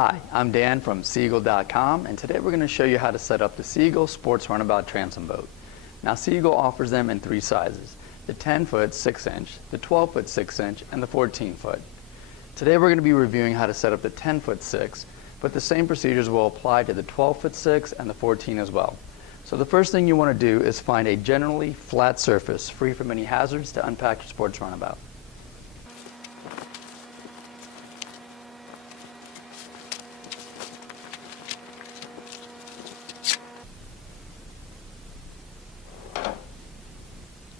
Hi, I'm Dan from Seagull.com, and today we're going to show you how to set up the Seagull Sports Runabout Transom Boat. Now Seagull offers them in three sizes: the 10-foot 6-inch, the 12-foot 6-inch, and the 14-foot. Today we're going to be reviewing how to set up the 10-foot 6, but the same procedures will apply to the 12-foot 6 and the 14 as well. So the first thing you want to do is find a generally flat surface free from any hazards to unpack your sports runabout.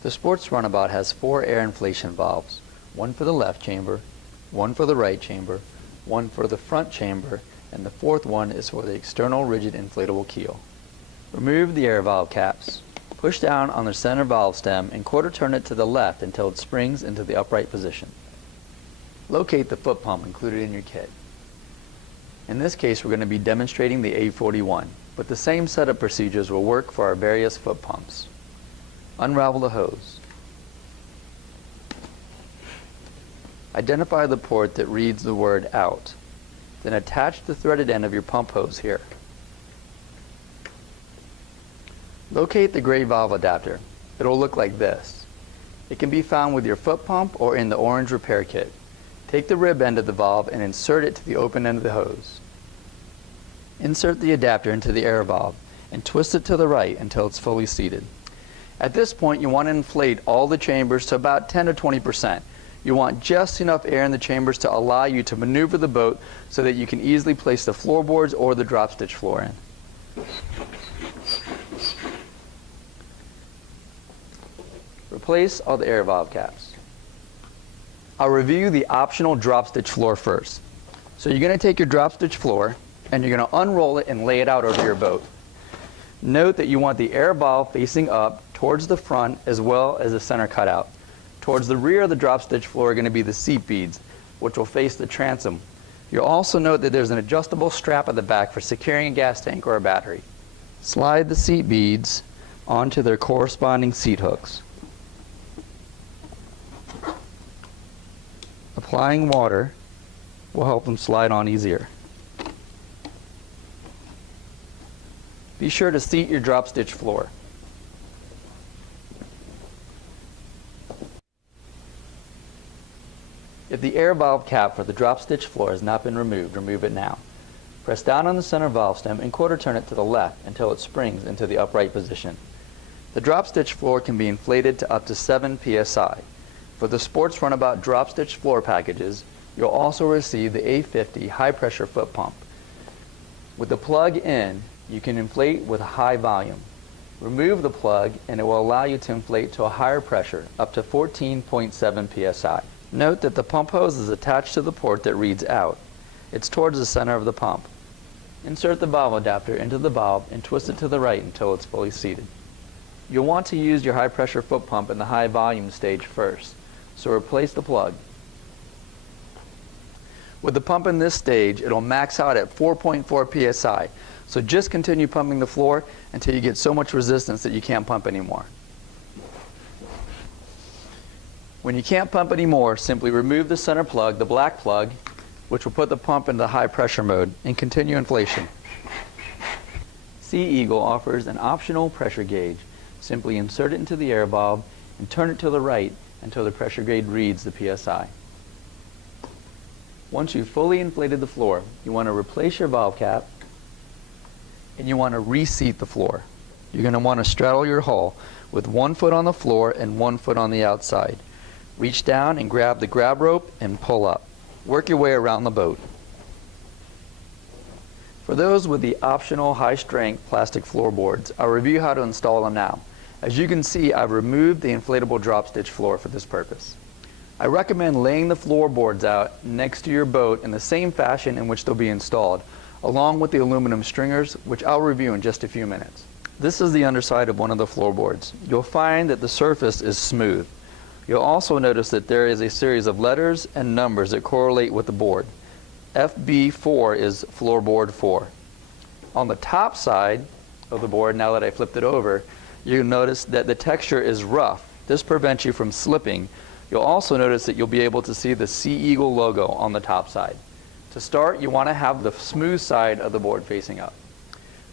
The sports runabout has 4 air inflation valves, one for the left chamber, one for the right chamber, one for the front chamber, and the 4th one is for the external rigid inflatable keel. Remove the air valve caps. Push down on the center valve stem and quarter turn it to the left until it springs into the upright position. Locate the foot pump included in your kit. In this case, we're going to be demonstrating the A41, but the same setup procedures will work for our various foot pumps. Unravel the hose. Identify the port that reads the word out. Then attach the threaded end of your pump hose here. Locate the gray valve adapter. It will look like this. It can be found with your foot pump or in the orange repair kit. Take the rib end of the valve and insert it to the open end of the hose. Insert the adapter into the air valve and twist it to the right until it's fully seated. At this point, you want to inflate all the chambers to about 10 to 20%. You want just enough air in the chambers to allow you to maneuver the boat so that you can easily place the floorboards or the drop stitch floor in. Replace all the air valve caps. I'll review the optional drop stitch floor first. So you're going to take your drop stitch floor and you're going to unroll it and lay it out over your boat. Note that you want the air valve facing up towards the front as well as the center cutout. Towards the rear of the drop stitch floor are going to be the seat beads, which will face the transom. You'll also note that there's an adjustable strap at the back for securing a gas tank or a battery. Slide the seat beads onto their corresponding seat hooks. Applying water will help them slide on easier. Be sure to seat your drop stitch floor. If the air valve cap for the drop stitch floor has not been removed, remove it now. Press down on the center valve stem and quarter turn it to the left until it springs into the upright position. The drop stitch floor can be inflated to up to 7 psi. For the sports runabout drop stitch floor packages, you'll also receive the A50 high pressure foot pump. With the plug in, you can inflate with a high volume. Remove the plug and it will allow you to inflate to a higher pressure, up to 14.7 psi. Note that the pump hose is attached to the port that reads out. It's towards the center of the pump. Insert the valve adapter into the valve and twist it to the right until it's fully seated. You'll want to use your high pressure foot pump in the high volume stage first, so replace the plug. With the pump in this stage, it'll max out at 4.4 psi, so just continue pumping the floor until you get so much resistance that you can't pump anymore. When you can't pump anymore, simply remove the center plug, the black plug, which will put the pump into high pressure mode, and continue inflation. Sea Eagle offers an optional pressure gauge. Simply insert it into the air valve and turn it to the right until the pressure gauge reads the psi. Once you've fully inflated the floor, you want to replace your valve cap and you want to reseat the floor. You're going to want to straddle your hull with 1 foot on the floor and 1 foot on the outside. Reach down and grab the grab rope and pull up. Work your way around the boat. For those with the optional high-strength plastic floorboards, I'll review how to install them now. As you can see, I've removed the inflatable drop stitch floor for this purpose. I recommend laying the floorboards out next to your boat in the same fashion in which they'll be installed, along with the aluminum stringers, which I'll review in just a few minutes. This is the underside of one of the floorboards. You'll find that the surface is smooth. You'll also notice that there is a series of letters and numbers that correlate with the board. FB4 is floorboard 4. On the top side of the board, now that I flipped it over, you'll notice that the texture is rough. This prevents you from slipping. You'll also notice that you'll be able to see the Sea Eagle logo on the top side. To start, you want to have the smooth side of the board facing up.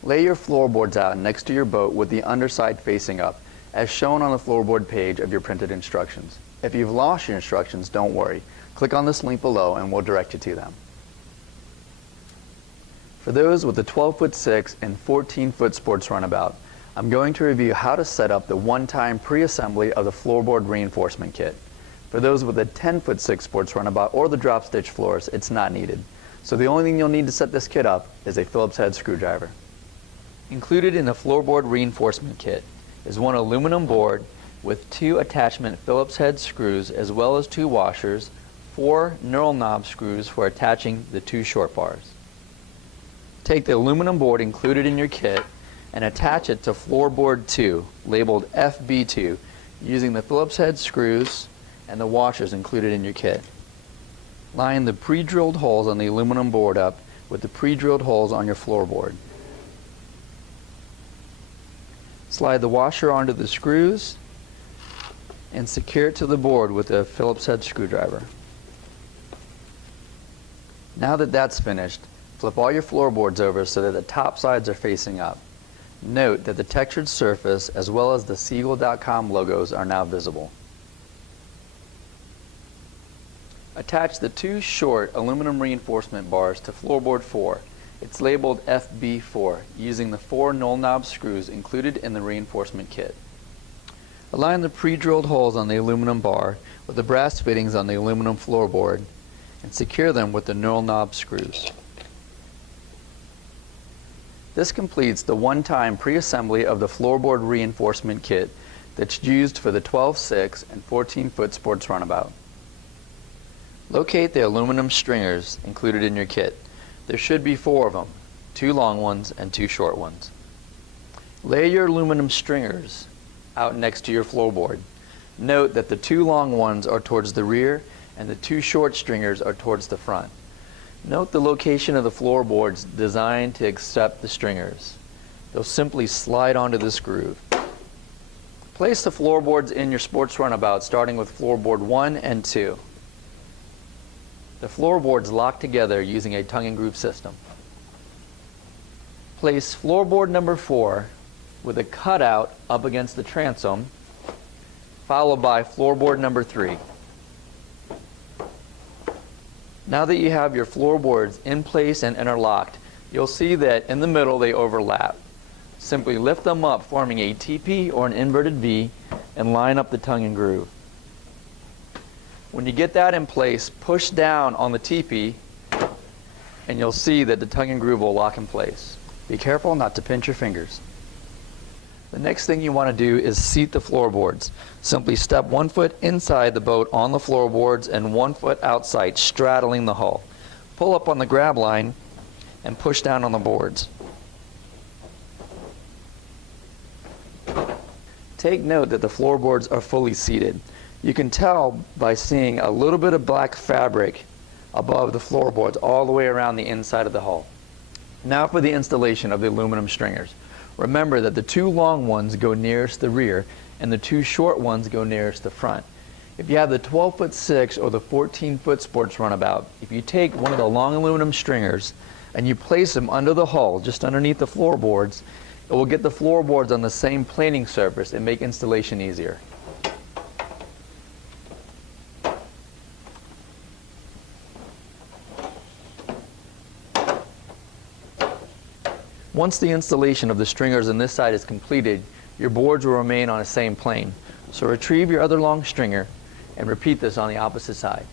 Lay your floorboards out next to your boat with the underside facing up, as shown on the floorboard page of your printed instructions. If you've lost your instructions, don't worry. Click on this link below and we'll direct you to them. For those with the 12'6" and 14-foot sports runabout, I'm going to review how to set up the one-time pre-assembly of the floorboard reinforcement kit. For those with a 10'6" sports runabout or the drop stitch floors, it's not needed. So the only thing you'll need to set this kit up is a Phillips head screwdriver. Included in the floorboard reinforcement kit is one aluminum board with 2 attachment Phillips head screws as well as 2 washers, 4 knurl knob screws for attaching the 2 short bars. Take the aluminum board included in your kit and attach it to floorboard 2, labeled FB2, using the Phillips head screws and the washers included in your kit. Line the pre-drilled holes on the aluminum board up with the pre-drilled holes on your floorboard. Slide the washer onto the screws and secure it to the board with a Phillips head screwdriver. Now that that's finished, flip all your floorboards over so that the top sides are facing up. Note that the textured surface as well as the Seagull.com logos are now visible. Attach the 2 short aluminum reinforcement bars to floorboard 4. It's labeled FB4 using the 4 knurl knob screws included in the reinforcement kit. Align the pre-drilled holes on the aluminum bar with the brass fittings on the aluminum floorboard and secure them with the knurl knob screws. This completes the one-time pre-assembly of the floorboard reinforcement kit that's used for the 12'6" and 14-foot sports runabout. Locate the aluminum stringers included in your kit. There should be 4 of them, 2 long ones and 2 short ones. Lay your aluminum stringers out next to your floorboard. Note that the 2 long ones are towards the rear and the 2 short stringers are towards the front. Note the location of the floorboards designed to accept the stringers. They'll simply slide onto this groove. Place the floorboards in your sports runabout starting with floorboard 1 and 2. The floorboards lock together using a tongue and groove system. Place floorboard number 4 with a cutout up against the transom, followed by floorboard number 3. Now that you have your floorboards in place and interlocked, you'll see that in the middle they overlap. Simply lift them up, forming a TP or an inverted V, and line up the tongue and groove. When you get that in place, push down on the TP and you'll see that the tongue and groove will lock in place. Be careful not to pinch your fingers. The next thing you want to do is seat the floorboards. Simply step 1 foot inside the boat on the floorboards and 1 foot outside, straddling the hull. Pull up on the grab line and push down on the boards. Take note that the floorboards are fully seated. You can tell by seeing a little bit of black fabric above the floorboards all the way around the inside of the hull. Now for the installation of the aluminum stringers. Remember that the 2 long ones go nearest the rear and the 2 short ones go nearest the front. If you have the 12'6" or the 14-foot sports runabout, if you take one of the long aluminum stringers and you place them under the hull, just underneath the floorboards, it will get the floorboards on the same planing surface and make installation easier. Once the installation of the stringers on this side is completed, your boards will remain on the same plane. So retrieve your other long stringer and repeat this on the opposite side.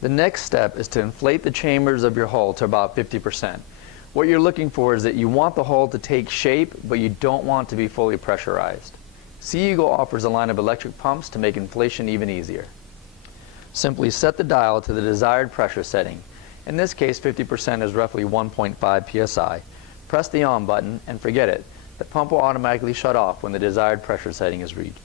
The next step is to inflate the chambers of your hull to about 50%. What you're looking for is that you want the hull to take shape, but you don't want to be fully pressurized. Sea Eagle offers a line of electric pumps to make inflation even easier. Simply set the dial to the desired pressure setting. In this case, 50% is roughly 1.5 psi. Press the on button and forget it. The pump will automatically shut off when the desired pressure setting is reached.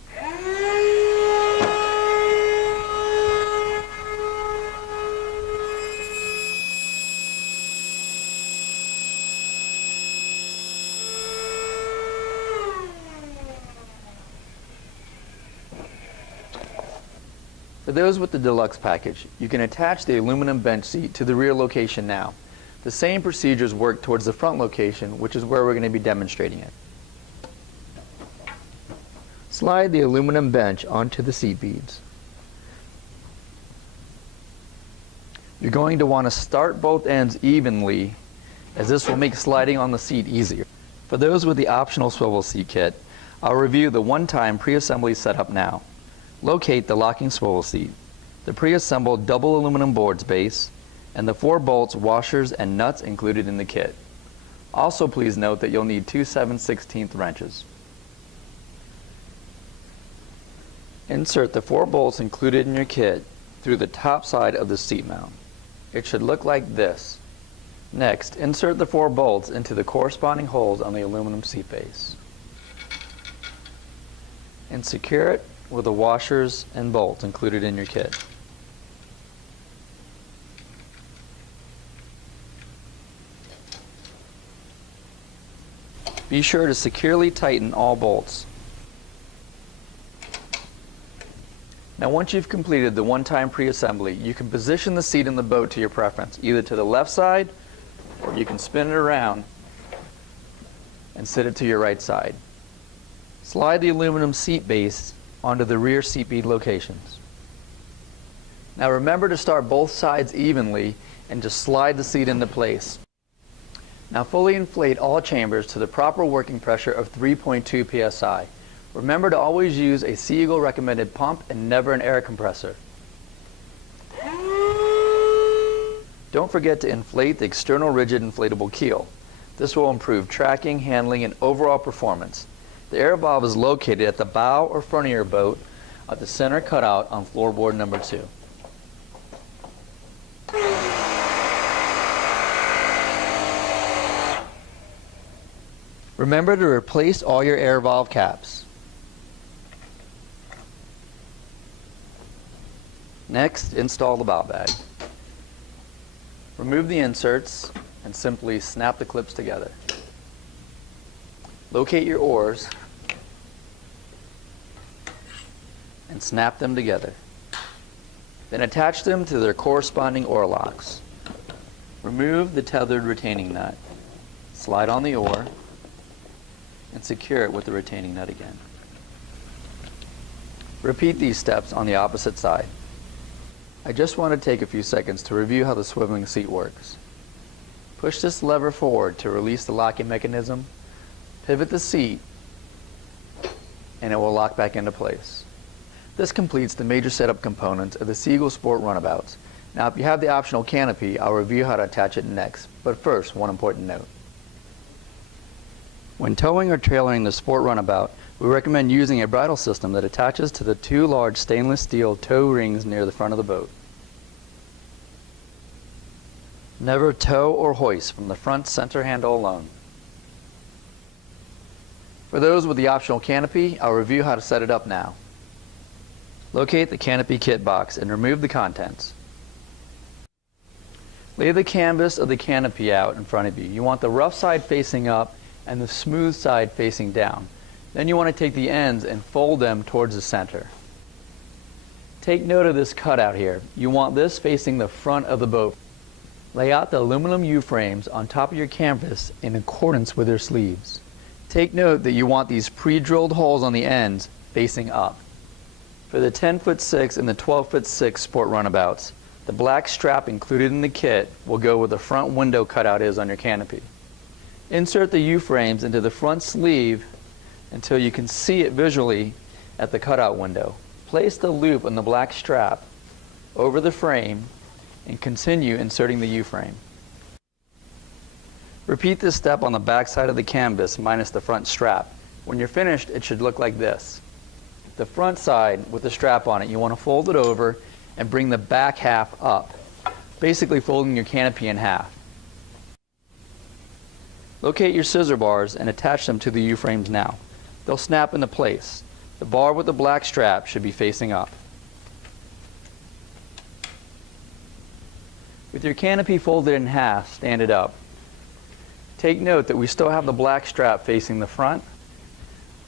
For those with the deluxe package, you can attach the aluminum bench seat to the rear location now. The same procedures work towards the front location, which is where we're going to be demonstrating it. Slide the aluminum bench onto the seat beads. You're going to want to start both ends evenly, as this will make sliding on the seat easier. For those with the optional swivel seat kit, I'll review the one-time pre-assembly setup now. Locate the locking swivel seat, the pre-assembled double aluminum boards base, and the 4 bolts, washers, and nuts included in the kit. Also, please note that you'll need 2 7/16 wrenches. Insert the 4 bolts included in your kit through the top side of the seat mount. It should look like this. Next, insert the 4 bolts into the corresponding holes on the aluminum seat base. And secure it with the washers and bolts included in your kit. Be sure to securely tighten all bolts. Now once you've completed the one-time pre-assembly, you can position the seat in the boat to your preference, either to the left side, or you can spin it around and sit it to your right side. Slide the aluminum seat base onto the rear seat bead locations. Now remember to start both sides evenly and just slide the seat into place. Now fully inflate all chambers to the proper working pressure of 3.2 psi. Remember to always use a Seagull recommended pump and never an air compressor. Don't forget to inflate the external rigid inflatable keel. This will improve tracking, handling, and overall performance. The air valve is located at the bow or front of your boat at the center cutout on floorboard number 2. Remember to replace all your air valve caps. Next, install the bow bag. Remove the inserts and simply snap the clips together. Locate your oars and snap them together. Then attach them to their corresponding oar locks. Remove the tethered retaining nut. Slide on the oar and secure it with the retaining nut again. Repeat these steps on the opposite side. I just want to take a few seconds to review how the swiveling seat works. Push this lever forward to release the locking mechanism, pivot the seat, and it will lock back into place. This completes the major setup components of the Seagull Sport Runabouts. Now if you have the optional canopy, I'll review how to attach it next, but first, one important note. When towing or trailering the Sport Runabout, we recommend using a bridle system that attaches to the 2 large stainless steel tow rings near the front of the boat. Never tow or hoist from the front center handle alone. For those with the optional canopy, I'll review how to set it up now. Locate the canopy kit box and remove the contents. Lay the canvas of the canopy out in front of you. You want the rough side facing up and the smooth side facing down. Then you want to take the ends and fold them towards the center. Take note of this cutout here. You want this facing the front of the boat. Lay out the aluminum U-frames on top of your canvas in accordance with their sleeves. Take note that you want these pre-drilled holes on the ends facing up. For the 10'6" and the 12'6" Sport Runabouts, the black strap included in the kit will go where the front window cutout is on your canopy. Insert the U-frames into the front sleeve until you can see it visually at the cutout window. Place the loop on the black strap over the frame and continue inserting the U-frame. Repeat this step on the back side of the canvas minus the front strap. When you're finished, it should look like this. The front side with the strap on it, you want to fold it over and bring the back half up, basically folding your canopy in half. Locate your scissor bars and attach them to the U-frames now. They'll snap into place. The bar with the black strap should be facing up. With your canopy folded in half, stand it up. Take note that we still have the black strap facing the front.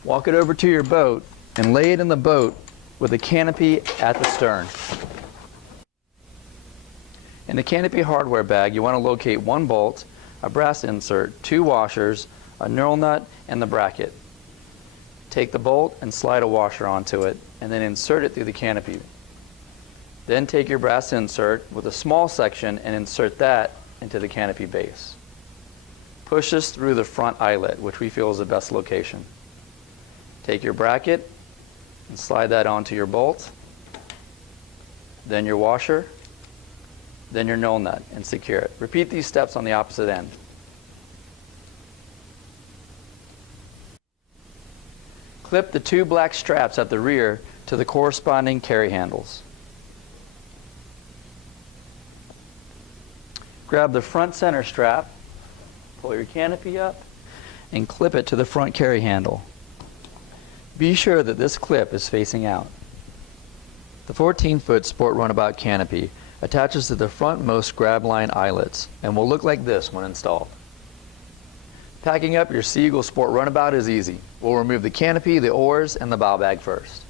Walk it over to your boat and lay it in the boat with a canopy at the stern. In the canopy hardware bag, you want to locate one bolt, a brass insert, 2 washers, a knurl nut, and the bracket. Take the bolt and slide a washer onto it, and then insert it through the canopy. Then take your brass insert with a small section and insert that into the canopy base. Push this through the front eyelet, which we feel is the best location. Take your bracket and slide that onto your bolt, then your washer, then your knurl nut, and secure it. Repeat these steps on the opposite end. Clip the 2 black straps at the rear to the corresponding carry handles. Grab the front center strap, pull your canopy up, and clip it to the front carry handle. Be sure that this clip is facing out. The 14-foot Sport Runabout canopy attaches to the frontmost grab line eyelets and will look like this when installed. Packing up your Sea Eagle Sport Runabout is easy. We'll remove the canopy, the oars, and the bow bag first.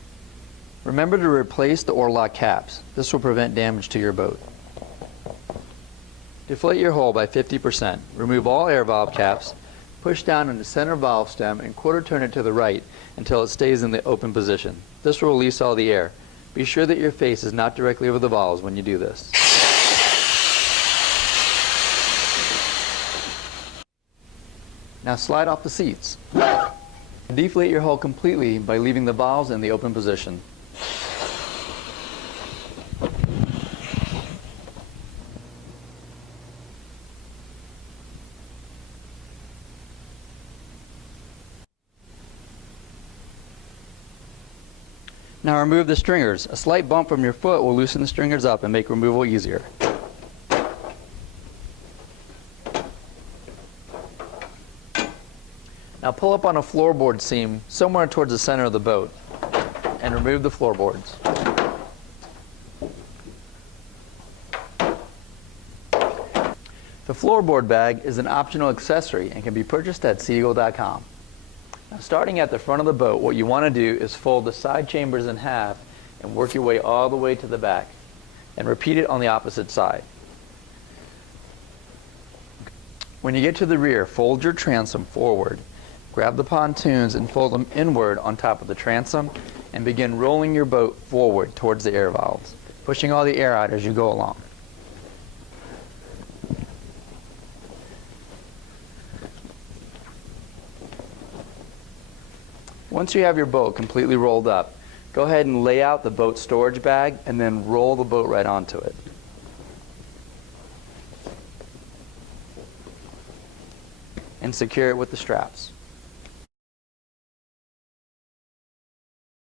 Remember to replace the oar lock caps. This will prevent damage to your boat. Deflate your hull by 50%. Remove all air valve caps, push down on the center valve stem, and quarter turn it to the right until it stays in the open position. This will release all the air. Be sure that your face is not directly over the valves when you do this. Now slide off the seats. Deflate your hull completely by leaving the valves in the open position. Now remove the stringers. A slight bump from your foot will loosen the stringers up and make removal easier. Now pull up on a floorboard seam somewhere towards the center of the boat and remove the floorboards. The floorboard bag is an optional accessory and can be purchased at seaeagle.com. Now, starting at the front of the boat, what you want to do is fold the side chambers in half and work your way all the way to the back, and repeat it on the opposite side. When you get to the rear, fold your transom forward, grab the pontoons and fold them inward on top of the transom, and begin rolling your boat forward towards the air valves, pushing all the air out as you go along. Once you have your boat completely rolled up, go ahead and lay out the boat storage bag and then roll the boat right onto it. And secure it with the straps.